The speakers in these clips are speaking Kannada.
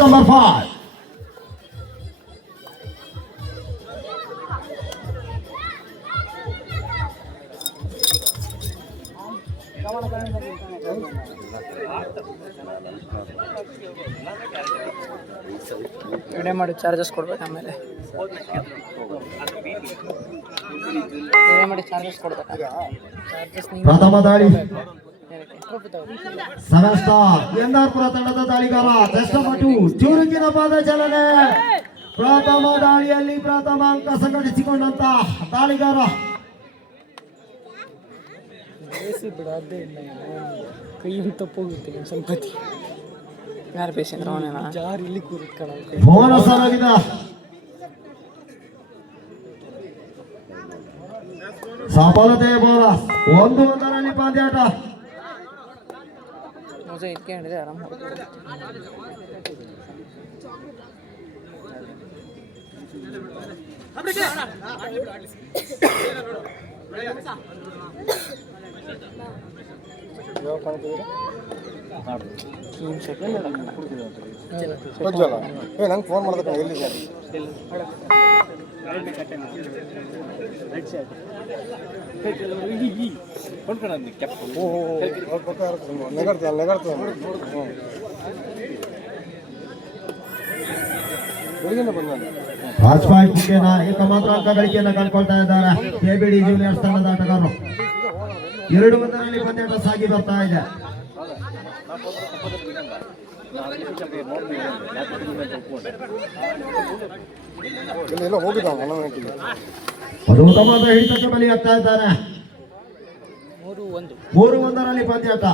Number 5. ವಿಡಿಯೋ ಮಾಡಿ ಚಾರ್ಜಸ್ ಕೊಡ್ಬೇಕು. ಆಮೇಲೆ ವಿಡಿಯೋ ಮಾಡಿ ಚಾರ್ಜಸ್ ಕೊಡ್ಬೇಕು. ಪ್ರಥಮ ದಾಳಿ ಸೆವೆನ್ ಎಂದಾರ್ಪುರ ತಂಡದ ದಾಳಿಗಾರ ಕಷ್ಟಪಟ್ಟು ಚುರುಕಿನ ಪಾದ ಚಲನೆ. ಪ್ರಥಮ ದಾಳಿಯಲ್ಲಿ ಪ್ರಥಮ ಅಂಕ ಸಂಘಟಿಸಿಕೊಂಡಂತ ದಾಳಿಗಾರ ಬಿಡೋದೇ ಇಲ್ಲ. ಕೈ ತಪ್ಪೋಗುತ್ತೆ ಸಂಪತ್ತಿ ಯಾರು ಪೇಷಂಟ್ ಅವನೇನಾ ಜಾರ್ ಇಲ್ಲಿ ಕೂರಿಟ್ಕೊಳ್ಳ ಬೋನಸ್ ಆಗಿದೆ. ಸಫಲತೆ ಬೋನಸ್. 1-1 ಪಂದ್ಯಾಟ. ಮಜಾ ಇಟ್ಕೊಂಡಿದೆ ಆರಾಮ. ನಂಗೆ ಫೋನ್ ಮಾಡ್ಬೇಕು ಎಲ್ಲಿದೆ ರಾಜ್ಪಾಲ್ ಮುಖೇನ ಏಕಮಾತ್ರ ಅಂಕ ಗಳಿಕೆಯನ್ನು ಕಂಡುಕೊಳ್ತಾ ಇದ್ದಾರೆ ಕೆಬಿಡಿ ಜೂನಿಯರ್ಸ್ ತಂಡದ ಆಟಗಾರರು. 2-1 ಪಂದ್ಯಾಟ ಸಾಗಿ ಬರ್ತಾ ಇದೆ. ಅದು ಉತ್ತಮವಾದ ಹಿಡಿತಕ್ಕೆ ಬಲಿಯಾಗ್ತಾ ಇದ್ದಾರೆ. 3-1 ಪಂದ್ಯಾಟ.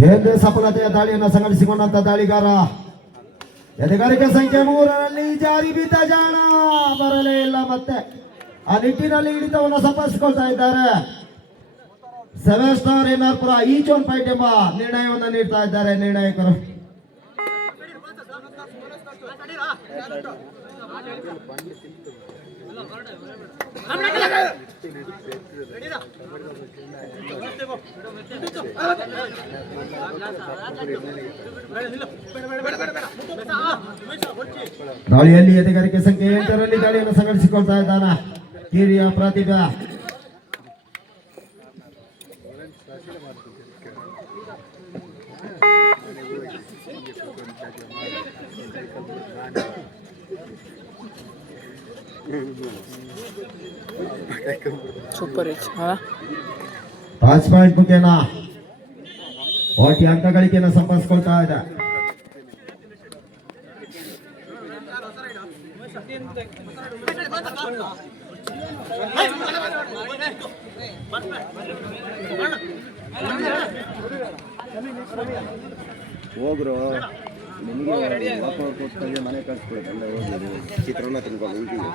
ಹೇಗೆ ಸಫಲತೆಯ ದಾಳಿಯನ್ನು ಸಂಘಟಿಸಿಕೊಂಡಂತ ದಾಳಿಗಾರ ಎದೆಗಾರಿಕೆ ಸಂಖ್ಯೆ 3 ಜಾರಿ ಬಿದ್ದ ಜಾಣ ಬರಲೇ ಇಲ್ಲ. ಮತ್ತೆ ಆ ನಿಟ್ಟಿನಲ್ಲಿ ಹಿಡಿತವನ್ನು ಸಂಪಾದಿಸಿಕೊಳ್ತಾ ಇದ್ದಾರೆ. 7 star NR Pura each one fight ಎಂಬ ನಿರ್ಣಯವನ್ನು ನೀಡ್ತಾ ಇದ್ದಾರೆ ನಿರ್ಣಾಯಕರು. ದಾಳಿಯಲ್ಲಿ ಎದೆಗಾರಿಕೆ ಸಂಖ್ಯೆ 8 ದಾಳಿಯನ್ನು ಸಂಘಟಿಸಿಕೊಳ್ತಾ ಇದ್ದಾನೆ ಕಿರಿಯ ಪ್ರತಿಭಾ. ಸೂಪರ್ ಹಿಚ್. ಟಚ್ ಪಾಯಿಂಟ್ ಮುಖೇನ 40 ಅಂಕ ಗಳಿಕೆಯನ್ನು ಸಂಪಾದಿಸಿಕೊಳ್ತಾ ಇದೆ. ಹೋಗ್ರು ನಿಮಗೆ ಮನೆ ಕಳ್ಸ್ಕೊಡೋದು ಎಲ್ಲ ಹೋಗಿ ಚಿತ್ರಾನ್ನ ತಿನ್ಕೊಂಡು ಉಂಟಿಗೆ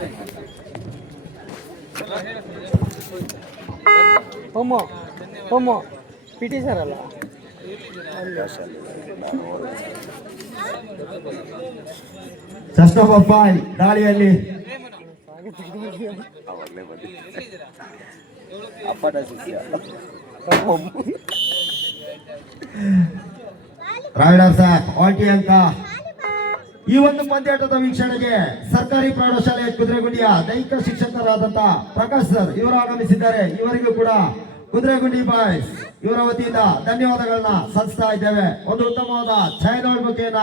ಹೋಮೋ ಪಿಟಿ ಸರ್ ಅಲ್ಲ. ಫಸ್ಟ್ ಆಫ್ ಆಲ್ ದಾಳಿಯಲ್ಲಿ ಅವಾಗಲೇ ಬಂದು ಅಪ್ಪಟ ಶಿಷ್ಯ ರೈಡರ್ಸ್ 40 ಅಂಕ. ಈ ಒಂದು ಪಂದ್ಯಾಟದ ವೀಕ್ಷಣೆಗೆ ಸರ್ಕಾರಿ ಪ್ರೌಢಶಾಲೆಯ ಕುದುರೆಗುಂಡಿಯ ದೈಹಿಕ ಶಿಕ್ಷಕರಾದಂತ ಪ್ರಕಾಶ್ ಸರ್ ಇವರು ಆಗಮಿಸಿದ್ದಾರೆ. ಇವರಿಗೂ ಕೂಡ ಕುದುರೆಗುಂಡಿ ಬಾಯ್ಸ್ ಇವರ ವತಿಯಿಂದ ಧನ್ಯವಾದಗಳನ್ನ ಸಲ್ಲಿಸ್ತಾ ಇದ್ದೇವೆ. ಒಂದು ಉತ್ತಮವಾದ ಛಾಯಾನೋಡ್ ಮುಖೇನ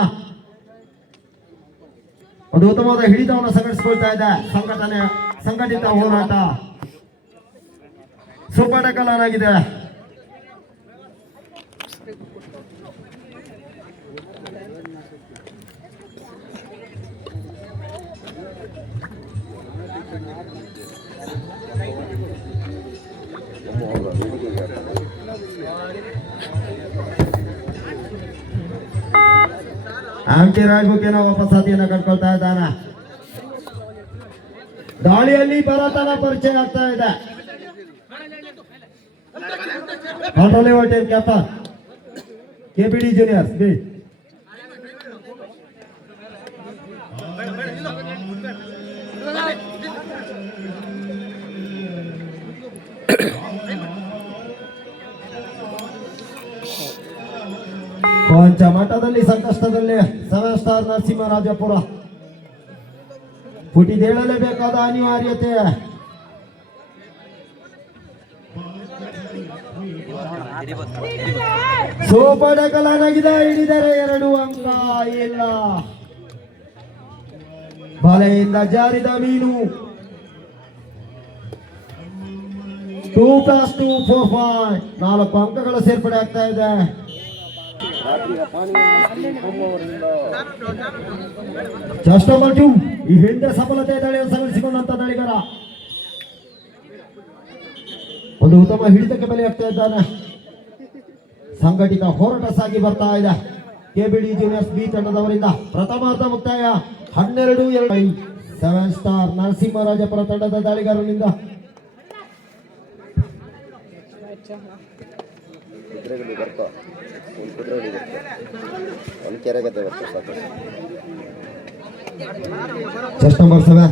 ಒಂದು ಉತ್ತಮವಾದ ಹಿಡಿತವನ್ನು ಸಂಘಟಿಸಿಕೊಳ್ತಾ ಇದೆ ಸಂಘಟಿತ ಹೋರಾಟ ಸೂಪರ್ ಟಕಲರ್ ಆಗಿದೆ. ಆಂಟಿ ರಾಜ್ಮುಖೇನ ವಾಪಸಾತಿಯನ್ನು ಕಂಡುಕೊಳ್ತಾ ಇದ್ದಾನೆ. ದಾಳಿಯಲ್ಲಿ ಭರತನ ಪರಿಚಯ ಆಗ್ತಾ ಇದೆ. ಕ್ಯಾಪ್ಟನ್ ಕೆಬಿಡಿ ಜೂನಿಯರ್ಸ್ ಬಿ ಕೊಂಚ ಮಠದಲ್ಲಿ ಸಂಕಷ್ಟದಲ್ಲಿ 7 ಸ್ಟಾರ್ ನರಸಿಂಹರಾಜಪುರ ಪುಟಿದೇಳಲೇಬೇಕಾದ ಅನಿವಾರ್ಯತೆ. ಸೋಪಡಕಲಾಗಿದೆ, ಹಿಡಿದರೆ 2 ಅಂಕ ಇಲ್ಲ. ಬಲೆಯಿಂದ ಜಾರಿದ ಮೀನು. 2+2 4 4 ಅಂಕಗಳ ಸೇರ್ಪಡೆ ಆಗ್ತಾ ಇದೆ. ಜಸ್ಟ್ ನಂಬರ್ 2 ಈ ಹಿಂದೆ ಸಫಲತೆ ದಾಳಿಯನ್ನು ಸಂಘಟಿಸಿಕೊಂಡಂತ ದಾಳಿಗಾರ ಒಂದು ಉತ್ತಮ ಹಿಡಿತಕ್ಕೆ ಬಲಿಯಾಗ್ತಾ ಇದ್ದಾನೆ. ಸಂಘಟಿತ ಹೋರಾಟ ಸಾಗಿ ಬರ್ತಾ ಇದೆ. ಕೆಬಿಡಿ ಜೂನಿಯರ್ಸ್ ಬಿ ತಂಡದವರಿಂದ ಪ್ರಥಮಾರ್ಧ ಮುಕ್ತಾಯ 12-2. 7 ಸ್ಟಾರ್ ನರಸಿಂಹರಾಜಪುರ ತಂಡದ ದಾಳಿಗಾರನಿಂದ ಕುದುರೆಗಳು ಬರ್ತಾ ಒಂದು ಕುದುರೆಗಳು ಒಂದು ಕೆರೆಗದ್ದೆ ಬರ್ತಾ ಸಾಕು. ಜಸ್ಟ್ ನಂಬರ್ 7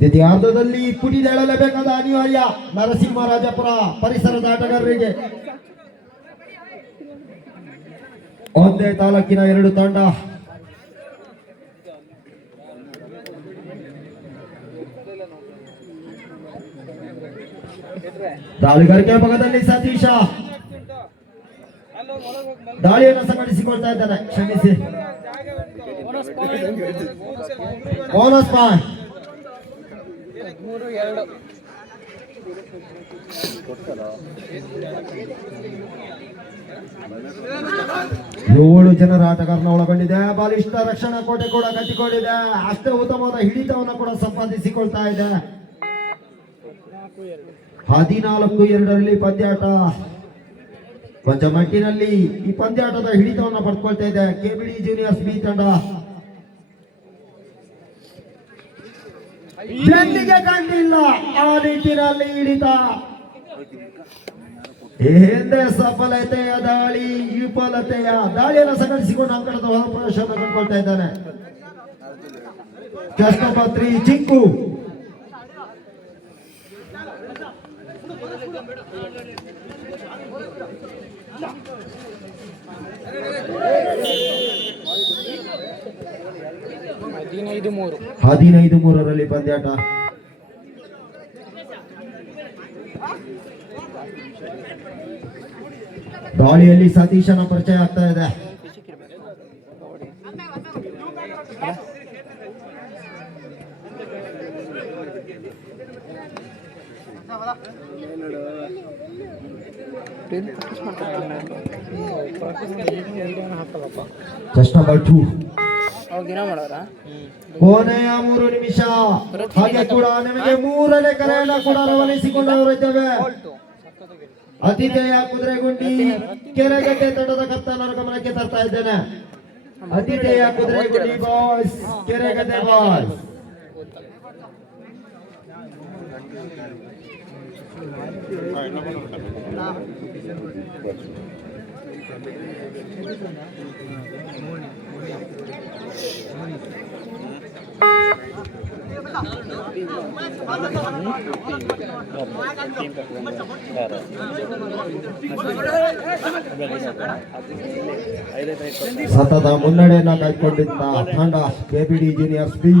ದ್ವಿತೀಯಾರ್ಧದಲ್ಲಿ ಪುಟಿದೇಳಲೇಬೇಕಾದ ಅನಿವಾರ್ಯ ನರಸಿಂಹರಾಜಪುರ ಪರಿಸರದ ಆಟಗಾರರಿಗೆ. ಒಂದೇ ತಾಲೂಕಿನ 2 ತಂಡ. ದಾಳಿಗಾರಿಕೆ ಭಾಗದಲ್ಲಿ ಸತೀಶ ದಾಳಿಯನ್ನು ಸಂಘಟಿಸಿಕೊಳ್ತಾ ಇದ್ದಾನೆ. ಕ್ಷಮಿಸಿ, ಬೋನಸ್ ಪಾಯಿಂಟ್. 7 ಜನರ ಆಟಗಾರನ ಒಳಗೊಂಡಿದೆ. ಬಲಿಷ್ಠ ರಕ್ಷಣಾ ಕೋಟೆ ಕೂಡ ಕಟ್ಟಿಕೊಂಡಿದೆ. ಅಷ್ಟೇ ಉತ್ತಮವಾದ ಹಿಡಿತವನ್ನು ಕೂಡ ಸಂಪಾದಿಸಿಕೊಳ್ತಾ ಇದೆ. 14-2 ಪಂದ್ಯಾಟ. ಕೊಂಚ ಮಟ್ಟಿನಲ್ಲಿ ಈ ಪಂದ್ಯಾಟದ ಹಿಡಿತವನ್ನು ಪಡ್ಕೊಳ್ತಾ ಇದೆ ಕೆಬಿಡಿ ಜೂನಿಯರ್ಸ್ ಬಿ ತಂಡ. ಬೆನ್ನಿಗೆ ಕಂಡಿಲ್ಲ ಆ ನಿಟ್ಟಿನಲ್ಲಿ ಹಿಡಿತ. ಹಿಂದೆ ಸಫಲತೆಯ ದಾಳಿ, ವಿಫಲತೆಯ ದಾಳಿಯನ್ನು ಸಂಘಟಿಸಿಕೊಂಡು ಅಂಕಣದ ಹೊರಪ್ರವೇಶವನ್ನು ಕಂಡುಕೊಳ್ತಾ ಇದ್ದಾನೆ. Just number 3 Chinku. ಹದಿನೈದು ಮೂರರಲ್ಲಿ ಪಂದ್ಯಾಟ. ದಾಳಿಯಲ್ಲಿ ಸತೀಶನ ಪರಿಚಯ ಆಗ್ತಾ ಇದೆ. ಜಸ್ಟ್ ನಂಬರ್ 2 ಕೊನೆಯ 3 ನಿಮಿಷ. ಹಾಗೆ ಕೂಡ ನಿಮಗೆ 3ನೇ ಕರೆಯನ್ನ ಕೂಡ ರವಾನಿಸಿಕೊಂಡು ಹೊರಟಿದ್ದೇವೆ. ಅತಿಥೇಯ ಕುದುರೆಗುಂಡಿ ಕೆರೆಗಟ್ಟೆ ತಂಡದ ಕಪ್ತಾನರ ಗಮನಕ್ಕೆ ತರ್ತಾ ಇದ್ದೇನೆ. ಅತಿಥೇಯ ಕುದುರೆಗುಂಡಿ ಬಾಯ್ಸ್, ಕೆರೆಗಟ್ಟೆ ಬಾಯ್ಸ್. ಸತತ ಮುನ್ನಡೆಯನ್ನ ಕಾಯ್ದುಕೊಂಡಿದ್ದ ತಂಡ ಕೆಬಿಡಿ ಜೂನಿಯರ್ಸ್ ಬಿ.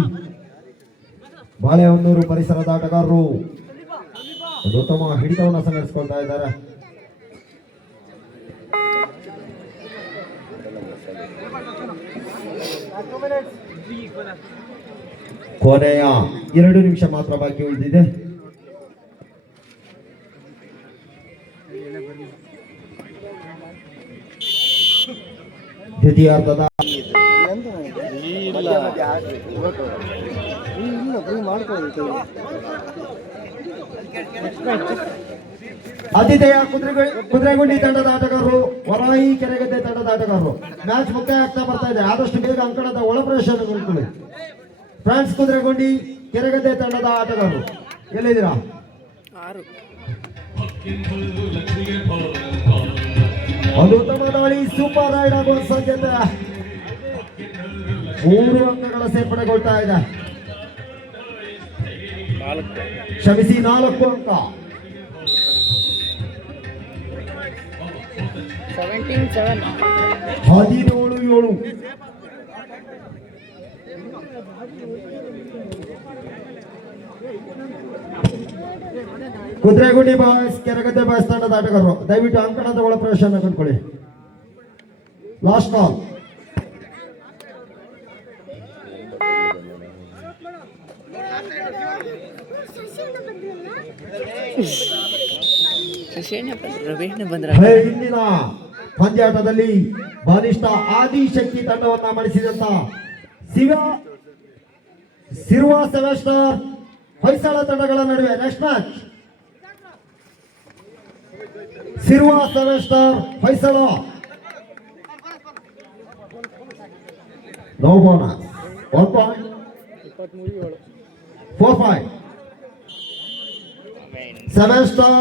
ಬಾಳೆಹೊನ್ನೂರು ಪರಿಸರದ ಆಟಗಾರರು ಒಂದು ಉತ್ತಮ ಹಿಡಿತವನ್ನು ಸಂಘಟಿಸಿಕೊಳ್ತಾ ಇದ್ದಾರೆ. ಕೊನೆಯ 2 ನಿಮಿಷ ಮಾತ್ರ ಬಾಕಿ ಉಳಿದಿದೆ. ದ್ವಿತೀಯಾರ್ಧದ ಆತಿಥೇಯ ಕುದುರೆಗುಂಡಿ ತಂಡದ ಆಟಗಾರರು, ವರಾಯಿ ಕೆರೆಗದ್ದೆ ತಂಡದ ಆಟಗಾರರು. ಮ್ಯಾಚ್ ಮುಕ್ತಾಯ ಆಗ್ತಾ ಬರ್ತಾ ಇದೆ. ಆದಷ್ಟು ಬೇಗ ಅಂಕಣದ ಒಳ ಪ್ರವೇಶಗೊಳ್ಳಿ. ಫ್ರಾನ್ಸ್ ಕುದುರೆಗುಂಡಿ ಕೆರೆಗದ್ದೆ ತಂಡದ ಆಟಗಾರರು ಎಲ್ಲಿದ್ದೀರಾ? ಒಂದು ಉತ್ತಮ ದಾಳಿ, ಸೂಪರ್ ರೈಡ್ ಆಗುವ ಸಾಧ್ಯತೆ. 3 ಅಂಕಗಳ ಸೇರ್ಪಡೆಗೊಳ್ತಾ ಇದೆ. ಕ್ಷಮಿಸಿ 4 ಅಂಕ. 17-7. 17-7. ಕುದುರೆಗುಡಿ ಬಾಯ್ಸ್ ಕೆರೆಗದ್ದೆ ಬಾಯ್ಸ್ ತಂಡದ ಆಟಗಾರರು ದಯವಿಟ್ಟು ಅಂಕಣದ ಒಳ ಪ್ರವೇಶವನ್ನು ಕಂಡುಕೊಳ್ಳಿ. Last call. ಇಂದಿನ ಪಂದ್ಯಾಟದಲ್ಲಿ ಬಲಿಷ್ಠ ಆದಿಶಕ್ತಿ ತಂಡವನ್ನ ಮಣಿಸಿದಂತ ಸಿರುವ ಸೆವೆಸ್ಟರ್ ಹೊಯ್ಸಳ ತಂಡಗಳ ನಡುವೆ ನೆಕ್ಸ್ಟ್ ಮ್ಯಾಚ್. ಸಿರುವ ಸೆವೆಸ್ಟರ್ ಹೊಯ್ಸಳ. No bonus. 1 ಪಾಯಿಂಟ್. 4-5. ಸೆವೆಸ್ಟರ್